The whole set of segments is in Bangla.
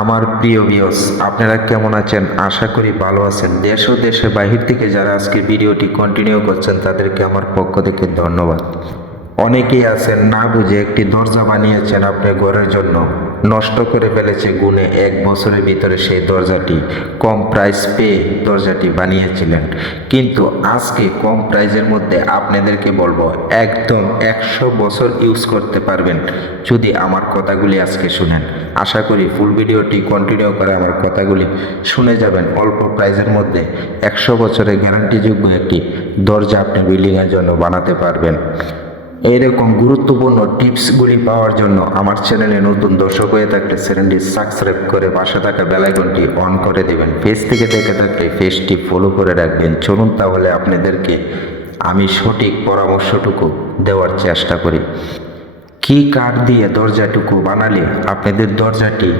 আমার প্রিয় বিয়স আপনারা কেমন আছেন? আশা করি ভালো আছেন। দেশ ও দেশের বাহির থেকে যারা আজকে ভিডিওটি কন্টিনিউ করছেন, তাদেরকে আমার পক্ষ থেকে ধন্যবাদ। অনেকেই আছেন না বুঝে একটি দরজা বানিয়েছেন আপনার ঘরের জন্য। নষ্ট করে ফেলেছে গুণে এক বছরের ভিতরে সেই দরজাটি। কম প্রাইস পেয়ে দরজাটি বানিয়েছিলেন। কিন্তু আজকে কম প্রাইসের মধ্যে আপনাদেরকে বলব, একদম একশো বছর ইউজ করতে পারবেন। যদি আমার কথাগুলি আজকে শুনেন, আশা করি ফুল ভিডিওটি কন্টিনিউ করে আমার কথাগুলি শুনে যাবেন। অল্প প্রাইসের মধ্যে একশো বছরের গ্যারান্টিযোগ্য একটি দরজা আপনি বিল্ডিংয়ের জন্য বানাতে পারবেন। এইরকম গুরুত্বপূর্ণ টিপসগুলি পাওয়ার জন্য আমার চ্যানেলে নতুন দর্শক হয়ে থাকলে চ্যানেলটি সাবস্ক্রাইব করে পাশে থাকা বেলাইকনটি অন করে দেবেন। পেজ থেকে দেখে থাকলে পেজটি ফলো করে রাখবেন। চলুন তাহলে আপনাদেরকে আমি সঠিক পরামর্শটুকু দেওয়ার চেষ্টা করি। কি কাঠ দিয়ে দরজাটুকু বানালে আপনাদের দরজাটি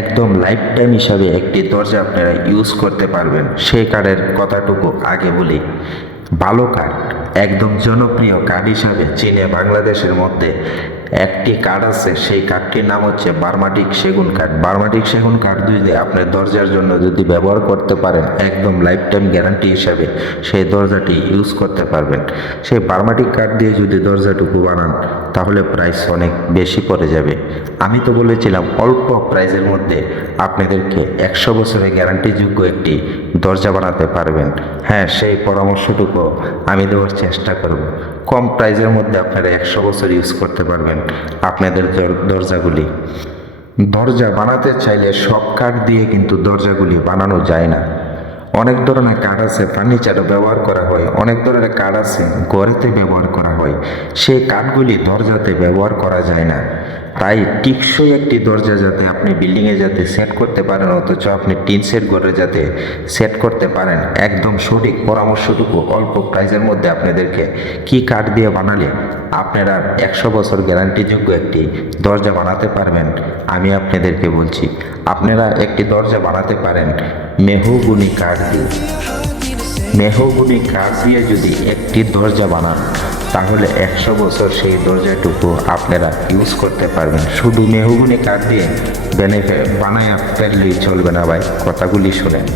একদম লাইফ টাইম হিসাবে একটি দরজা আপনারা ইউজ করতে পারবেন। সেই কাঠের কথাটুকু আগে বলি। ভালো কাঠ একদম জনপ্রিয় কাঠ হিসাবে চীনে বাংলাদেশের মধ্যে একটি কাঠ আছে, সেই কাঠটির নাম হচ্ছে বার্মাটিক সেগুন কাঠ বার্মাটিক সেগুন কাঠ যদি আপনার দরজার জন্য যদি ব্যবহার করতে পারেন, একদম লাইফ টাইম গ্যারান্টি হিসাবে সেই দরজাটি ইউজ করতে পারবেন। সেই বার্মাটিক কাঠ দিয়ে যদি দরজাটুকু বানান, তাহলে প্রাইস অনেক বেশি পড়ে যাবে। আমি তো বলেছিলাম, অল্প প্রাইসের মধ্যে আপনাদেরকে একশো বছরের গ্যারান্টিযোগ্য একটি দরজা বানাতে পারবেন। হ্যাঁ সেই পরামর্শটুকু আমি দেওয়ার চেষ্টা করব। কম প্রাইসের মধ্যে আপনারা একশো বছর ইউজ করতে পারবেন। আপনাদের দর- দরজাগুলি। দরজা বানাতে চাইলে সব কাঠ দিয়ে কিন্তু দরজাগুলি বানানো যায় না। অনেক ধরনের কাঠ আছে ফার্নিচারে ব্যবহার করা হয়। অনেক ধরনের কাঠ আছে ঘরেতে ব্যবহার করা হয়। সেই কাঠগুলি দরজাতে ব্যবহার করা যায় না। তাই টিকসই একটি দরজা যাতে আপনি বিল্ডিংয়ে যাতে সেট করতে পারেন, অথচ আপনি টিন সেট ঘরে যাতে সেট করতে পারেন, একদম সঠিক পরামর্শটুকু অল্প প্রাইজের মধ্যে আপনাদেরকে কি কাঠ দিয়ে বানালে আপনারা একশো বছর গ্যারান্টিযোগ্য একটি দরজা বানাতে পারবেন, আমি আপনাদেরকে বলছি। আপনারা একটি দরজা বানাতে পারেন, মেহগুনি কাঠ দিয়ে। মেহগুনি কাঠ দিয়ে যদি একটি দরজা বানান, তাহলে একশো বছর সেই দরজাটুকু আপনারা ইউজ করতে পারবেন। শুধু মেহগুনি কাঠ দিয়ে বেনিফে বানায় ফেললেই চলবে না ভাই, কথাগুলি শোনেন।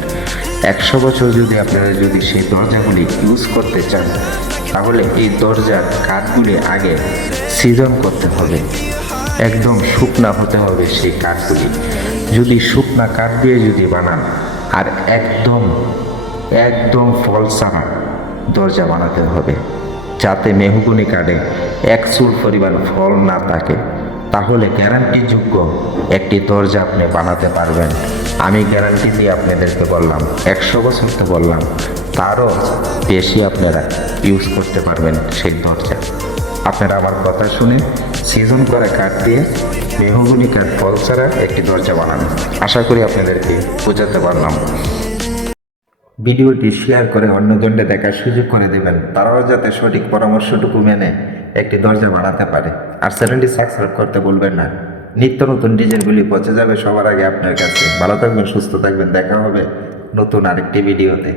একশো বছর যদি আপনারা যদি সেই দরজাগুলি ইউজ করতে চান, তাহলে এই দরজার কাঠগুলি আগে সিজন করতে হবে। একদম শুকনা হতে হবে সেই কাঠগুলি। যদি শুকনা কাঠ দিয়ে যদি বানান, আর একদম একদম ফল ছাড়া দরজা বানাতে হবে, যাতে মেহগুনি কাঠে এক চুল পরিমাণ ফল না থাকে। তাহলে গ্যারান্টিযোগ্য একটি দরজা আপনি বানাতে পারবেন। আমি গ্যারান্টি দিয়ে আপনাদেরকে বললাম, একশো বছর তো বললাম, তারও বেশি আপনারা ইউজ করতে পারবেন সেই দরজা। আপনারা আমার কথা শুনে সিজন করা কাঠ দিয়ে মেহগুনি কাঠ ফল ছাড়া একটি দরজা বানান। আশা করি আপনাদেরকে বোঝাতে পারলাম। ভিডিওটি শেয়ার করে অন্যজনকে দেখার সুযোগ করে দেবেন। তারাও যাতে সঠিক পরামর্শটুকু মেনে একটি দরজা বাড়াতে পারে। আর চ্যানেলটি সাবস্ক্রাইব করতে বলবেন না। নিত্য নতুন ডিজাইনগুলি পচে যাবে সবার আগে আপনার কাছে। ভালো থাকবেন, সুস্থ থাকবেন। দেখা হবে নতুন আরেকটি ভিডিওতে